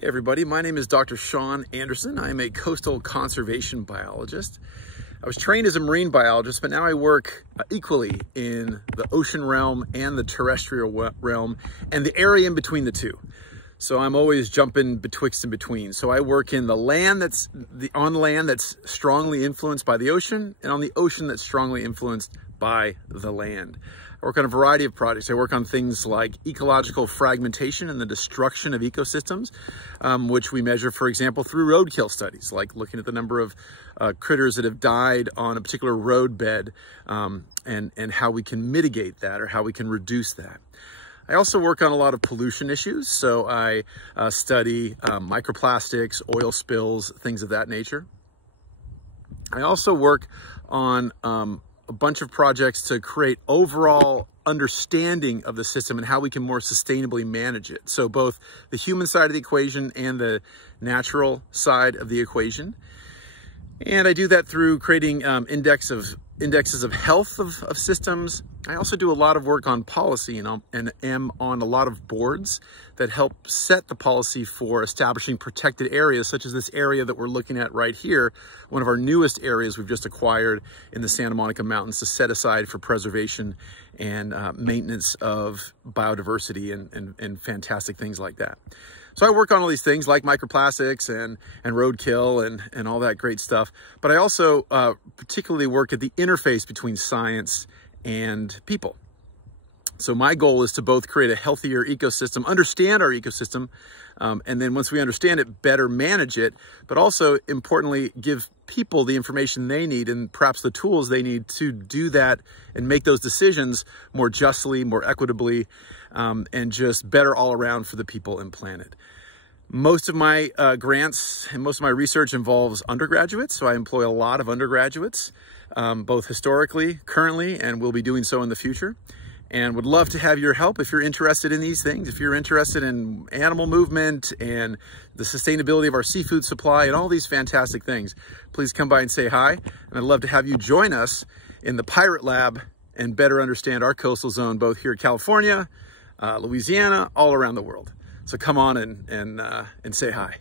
Hey everybody, my name is Dr. Sean Anderson. I am a coastal conservation biologist. I was trained as a marine biologist, but now I work equally in the ocean realm and the terrestrial realm and the area in between the two. So I'm always jumping betwixt and between. So I work in the land on land that's strongly influenced by the ocean, and on the ocean that's strongly influenced by the land. I work on a variety of projects. I work on things like ecological fragmentation and the destruction of ecosystems, which we measure, for example, through roadkill studies, like looking at the number of critters that have died on a particular roadbed, and how we can mitigate that or how we can reduce that. I also work on a lot of pollution issues. So I study microplastics, oil spills, things of that nature. I also work on a bunch of projects to create overall understanding of the system and how we can more sustainably manage it. So both the human side of the equation and the natural side of the equation. And I do that through creating indexes of health of systems. I also do a lot of work on policy and am on a lot of boards that help set the policy for establishing protected areas, such as this area that we're looking at right here, one of our newest areas we've just acquired in the Santa Monica Mountains to set aside for preservation and maintenance of biodiversity and fantastic things like that. So I work on all these things like microplastics and roadkill and all that great stuff. But I also particularly work at the interface between science and people. So my goal is to both create a healthier ecosystem, understand our ecosystem, and then once we understand it, better manage it, but also importantly, give people the information they need and perhaps the tools they need to do that and make those decisions more justly, more equitably, and just better all around for the people and planet. Most of my grants and most of my research involves undergraduates, so I employ a lot of undergraduates, both historically, currently, and will be doing so in the future. And would love to have your help if you're interested in these things, if you're interested in animal movement and the sustainability of our seafood supply and all these fantastic things. Please come by and say hi. And I'd love to have you join us in the Pirate Lab and better understand our coastal zone, both here in California, Louisiana, all around the world. So come on and say hi.